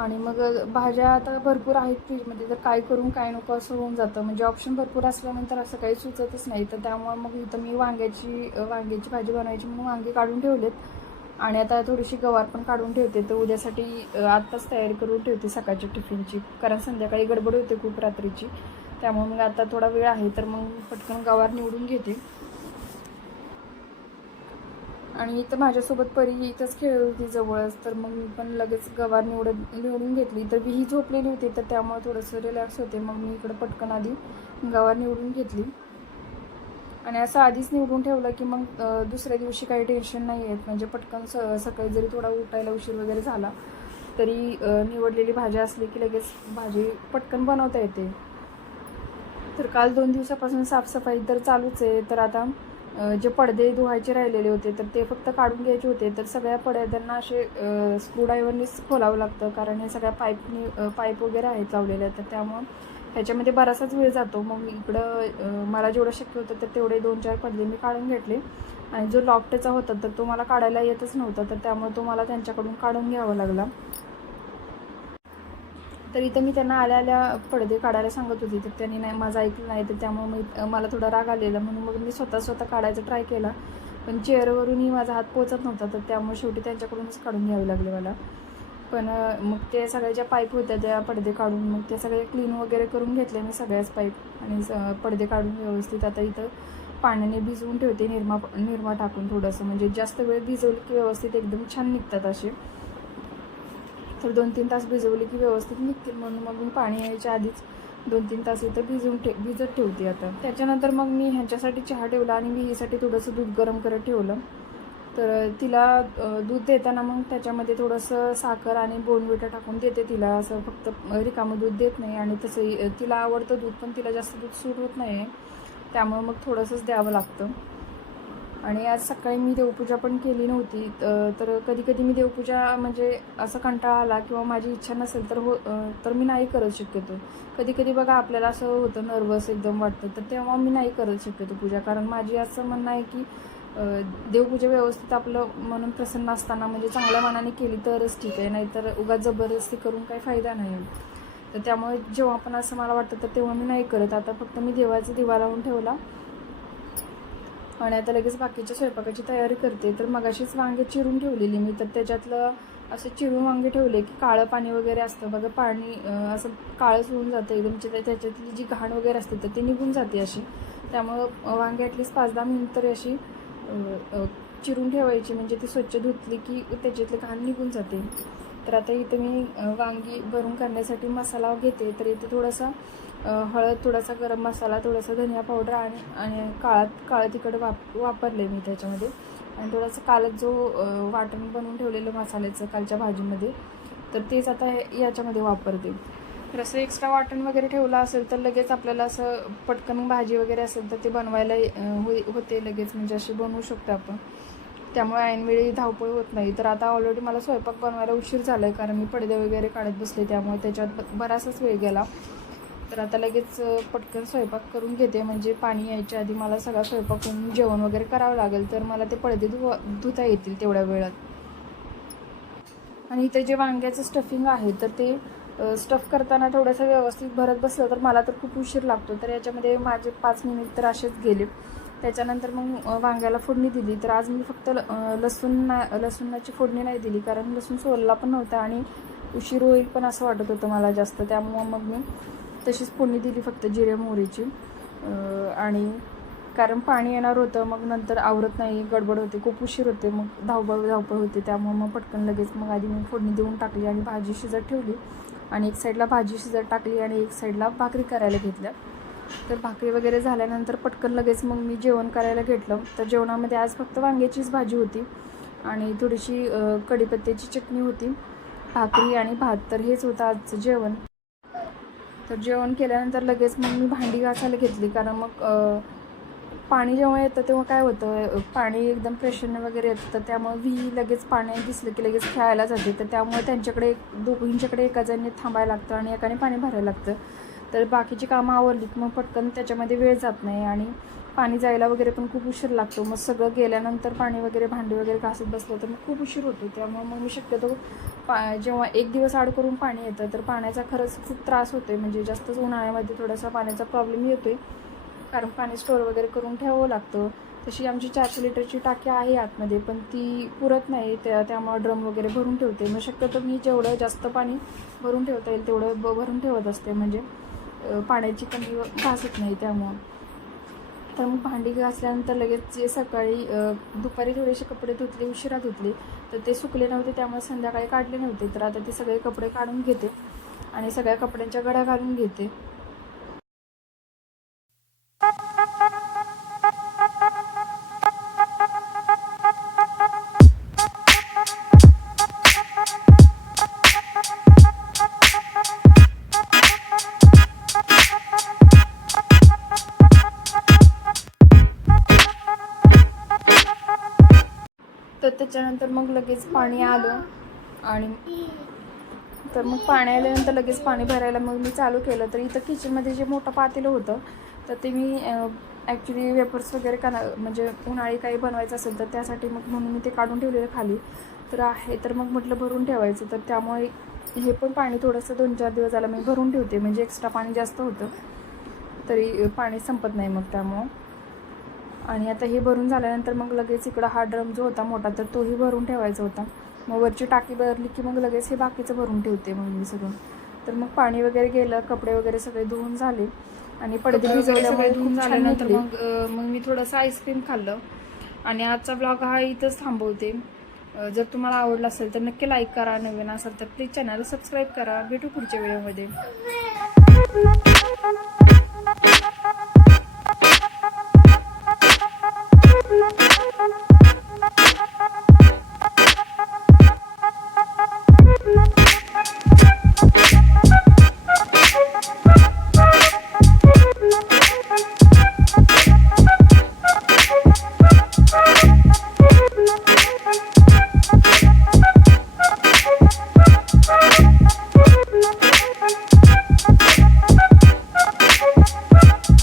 आणि मग भाज्या आता भरपूर आहेत फ्रीजमध्ये म्हणजे तर काय करून काय नको असं होऊन जातं. म्हणजे ऑप्शन भरपूर असल्यानंतर असं काही सुचतच नाही. तर त्यामुळे मग इथं मी वांग्याची वांग्याची भाजी बनवायची म्हणून वांगे काढून ठेवलेत. आणि आता थोडीशी गवार पण काढून ठेवते. तर उद्यासाठी आत्ताच तयारी करून ठेवते सकाळच्या टिफिनची. कारण संध्याकाळी गडबड होते खूप रात्रीची. त्यामुळे मग आता थोडा वेळ आहे तर मग पटकन गवार निवडून घेते. आणि इथं माझ्यासोबत परी इथंच खेळत होती जवळच तर मग मी पण लगेच गवार निवडत निवडून घेतली. तर विही झोपलेली होती तर त्यामुळे थोडंसं रिलॅक्स होते. मग मी इकडं पटकन आधी गवार निवडून घेतली. आणि असं आधीच निवडून ठेवलं की मग दुसऱ्या दिवशी काही टेन्शन नाही आहेत म्हणजे पटकन स सकाळी जरी थोडा उठायला उशीर वगैरे झाला तरी निवडलेली भाजी असली की लगेच भाजी पटकन बनवता येते. तर काल दोन दिवसापासून साफसफाई तर चालूच आहे. तर आता जे पडदे धुवायचे राहिलेले होते तर ते फक्त काढून घ्यायचे होते. तर सगळ्या पडद्यांना असे स्क्रूड्रायव्हरनीच खोलावं लागतं कारण हे सगळ्या पाईपनी पाईप वगैरे आहेत लावलेल्या तर त्यामुळं ह्याच्यामध्ये बराचसाच वेळ जातो. मग इकडं मला जेवढं शक्य होतं तर तेवढे दोन चार पडदे मी काढून घेतले. आणि जो लॉफ्टचा होता तर तो मला काढायला येतच नव्हता तर त्यामुळे तो मला त्यांच्याकडून काढून घ्यावा लागला. तर इथं मी त्यांना आल्या आल्या पडदे काढायला सांगत होती. तर त्यांनी नाही माझं ऐकलं नाही तर त्यामुळे मी मला थोडा राग आलेला. म्हणून मग मी स्वतः स्वतः काढायचा ट्राय केला. पण चेअरवरूनही माझा हात पोचत नव्हता तर त्यामुळे शेवटी त्यांच्याकडूनच काढून घ्यावे लागले मला. पण मग ते सगळ्या ज्या पाईप होत्या त्या पडदे काढून मग त्या सगळ्या क्लीन वगैरे करून घेतले मी सगळ्याच पाईप. आणि स- पडदे काढून व्यवस्थित आता इथं पाण्याने भिजवून ठेवते निरमा निरमा टाकून थोडंसं. म्हणजे जास्त वेळ भिजवलं की व्यवस्थित एकदम छान निघतात असे. तर दोन तीन तास भिजवले की व्यवस्थित निघतील म्हणून मग मी पाणी यायच्या आधीच दोन तीन तास इथं भिजवून ठे भिजत ठेवते आता. त्याच्यानंतर मग मी ह्यांच्यासाठी चहा ठेवला आणि विहीसाठी थोडंसं दूध गरम करत ठेवलं. तर तिला दूध देताना मग त्याच्यामध्ये थोडंसं साखर आणि बोनविटा टाकून देते तिला. असं फक्त रिकामं दूध देत नाही आणि तसंही तिला आवडतं दूध पण तिला जास्त दूध सूट होत नाही आहे त्यामुळे मग थोडंसंच द्यावं लागतं. आणि आज सकाळी मी देवपूजा पण केली नव्हती तर कधी कधी मी देवपूजा म्हणजे असं कंटाळा आला किंवा माझी इच्छा नसेल तर हो तर मी नाही करत शक्यतो. कधी कधी बघा आपल्याला असं होतं नर्वस एकदम वाटतं तर तेव्हा मी नाही करत शक्यतो पूजा. कारण माझी असं म्हणणं आहे की देवपूजा व्यवस्थित आपलं म्हणून प्रसन्न असताना म्हणजे चांगल्या मनाने केली तरच ठीक आहे नाहीतर उगा जबरदस्ती करून काही फायदा नाही. तर त्यामुळे जेव्हा पण असं मला वाटतं तर तेव्हा मी नाही करत. आता फक्त मी देवाचा दिवा लावून ठेवला. आणि आता लगेच बाकीच्या स्वयंपाकाची तयारी करते. तर मगाशीच वांगे चिरून ठेवलेली मी. तर त्याच्यातलं असं चिरून वांगे ठेवले की काळं पाणी वगैरे असतं. बघा पाणी असं काळंच होऊन जातं एकदम. म्हणजे त्याच्यातली जी घाण वगैरे असते तर ती निघून जाते अशी. त्यामुळं वांगे ॲटलीस्ट पाच दहा मिनिट तरी अशी चिरून ठेवायची. म्हणजे ती स्वच्छ धुतली की त्याच्यातली घाण निघून जाते. तर आता इथं मी वांगी भरून करण्यासाठी मसाला घेते. तर इथे थोडासा हळद थोडासा गरम मसाला थोडासा धनिया पावडर आणि आणि काळात काळं तिखट वाप वापरले मी त्याच्यामध्ये. आणि थोडासा कालच जो वाटण बनवून ठेवलेलं मसाल्याचं कालच्या भाजीमध्ये तर तेच आता हे- याच्यामध्ये वापरते. तर असं एक्स्ट्रा वाटण वगैरे ठेवलं असेल तर लगेच आपल्याला असं पटकन भाजी वगैरे असेल तर ते बनवायला होते लगेच. म्हणजे अशी बनवू शकतो आपण. त्यामुळे ऐनवेळी धावपळ होत नाही. तर आता ऑलरेडी मला स्वयंपाक बनवायला उशीर झाला आहे कारण मी पडदे वगैरे काढत बसले त्यामुळे त्याच्यात बराचसाच वेळ गेला. तर आता लगेच पटकन स्वयंपाक करून घेते. म्हणजे पाणी यायच्या आधी मला सगळा स्वयंपाक करून जेवण वगैरे करावं लागेल. तर मला ते पडदे धुवा धुता येतील तेवढ्या वेळात. आणि इथे जे वांग्याचं स्टफिंग आहे तर ते स्टफ करताना थोडंसं व्यवस्थित भरत बसलं तर मला तर खूप उशीर लागतो. तर याच्यामध्ये माझे पाच मिनिट तर असेच गेले. त्याच्यानंतर मग वांग्याला फोडणी दिली. तर आज मी फक्त ल- लसूण ना लसूणाची फोडणी नाही दिली. कारण लसूण सोलला पण नव्हता आणि उशीर होईल पण असं वाटत होतं मला जास्त. त्यामुळं मग मी तशीच फोडणी दिली फक्त जिरे मोहरीची. आणि कारण पाणी येणार होतं मग नंतर आवरत नाही गडबड होते खूप उशीर होते मग धावपळ धावपळ होते त्यामुळे मग पटकन लगेच मग आधी मी फोडणी देऊन टाकली आणि भाजी शिजत ठेवली. आणि एक साईडला भाजी शिजत टाकली आणि एक साईडला भाकरी करायला घेतल्या. तर भाकरी वगैरे झाल्यानंतर पटकन लगेच मग मी जेवण करायला घेतलं. तर जेवणामध्ये आज फक्त वांग्याचीच भाजी होती आणि थोडीशी कढीपत्त्याची चटणी होती. भाकरी आणि भात तर हेच होतं आजचं जेवण. तर जेवण केल्यानंतर लगेच मग मी भांडी घासायला घेतली. कारण मग पाणी जेव्हा येतं तेव्हा काय होतं पाणी एकदम प्रेशरने वगैरे येतं. तर त्यामुळे विही लगेच पाणी दिसलं की लगेच खेळायला जाते. तर त्यामुळे त्यांच्याकडे एक- दोघींच्याकडे एका जणी थांबायला लागतं आणि एकाने पाणी भरायला लागतं. तर बाकीची कामं आवरली मग पटकन त्याच्यामध्ये वेळ जात नाही आणि पाणी जायला वगैरे पण खूप उशीर लागतो. मग सगळं गेल्यानंतर पाणी वगैरे भांडी वगैरे घासत बसलं तर मग खूप उशीर होतो. त्यामुळे मग मी शक्यतो पा जेव्हा एक दिवस आड करून पाणी येतं तर पाण्याचा खरंच खूप त्रास होतोय. म्हणजे जास्तच उन्हाळ्यामध्ये थोडासा पाण्याचा प्रॉब्लेम येतोय. कारण पाणी स्टोअर वगैरे करून ठेवावं लागतं. तशी आमची चारशे लिटरची टाकी आहे आतमध्ये पण ती पुरत नाही. त्या त्यामुळं ड्रम वगैरे भरून ठेवते. मग शक्यतो मी जेवढं जास्त पाणी भरून ठेवता येईल तेवढं ब भरून ठेवत असते. म्हणजे पाण्याची कमी भासत नाही त्यामुळं. तर मग भांडी घासल्यानंतर लगेच जे सकाळी दुपारी थोडेसे कपडे धुतले उशिरा धुतले तर ते सुकले नव्हते त्यामुळे संध्याकाळी काढले नव्हते. तर आता ते सगळे कपडे काढून घेते आणि सगळ्या कपड्यांच्या गड्या घालून घेते. त्याच्यानंतर मग लगेच पाणी आलं आणि तर मग पाणी आल्यानंतर लगेच पाणी भरायला मग मी चालू केलं. तर इथं किचनमध्ये जे मोठं पातेलं होतं तर ते मी ॲक्च्युली वेपर्स वगैरे का म्हणजे उन्हाळी काही बनवायचं असेल तर त्यासाठी मग म्हणून मी ते काढून ठेवलेलं खाली. तर आहे तर मग म्हटलं भरून ठेवायचं. तर त्यामुळे हे पण पाणी थोडंसं दोन चार दिवस झालं मी भरून ठेवते म्हणजे एक्स्ट्रा पाणी जास्त होतं. तरी पाणी संपत नाही मग त्यामुळं. आणि आता हे भरून झाल्यानंतर मग लगेच इकडं हा ड्रम जो होता मोठा तर तोही भरून ठेवायचा होता. मग वरची टाकी भरली की मग लगेच हे बाकीचं भरून ठेवते मग मी सगळं. तर मग पाणी वगैरे गेलं कपडे वगैरे सगळे धुवून झाले. आणि पडदे सगळे धुवून झाल्यानंतर. मग मग मी थोडंसं आईस्क्रीम खाल्लं. आणि आजचा ब्लॉग हा इथंच थांबवते. जर तुम्हाला आवडला असेल तर नक्की लाईक करा. नवीन असेल तर प्लीज चॅनल सबस्क्राईब करा. भेटू पुढच्या व्हिडिओमध्ये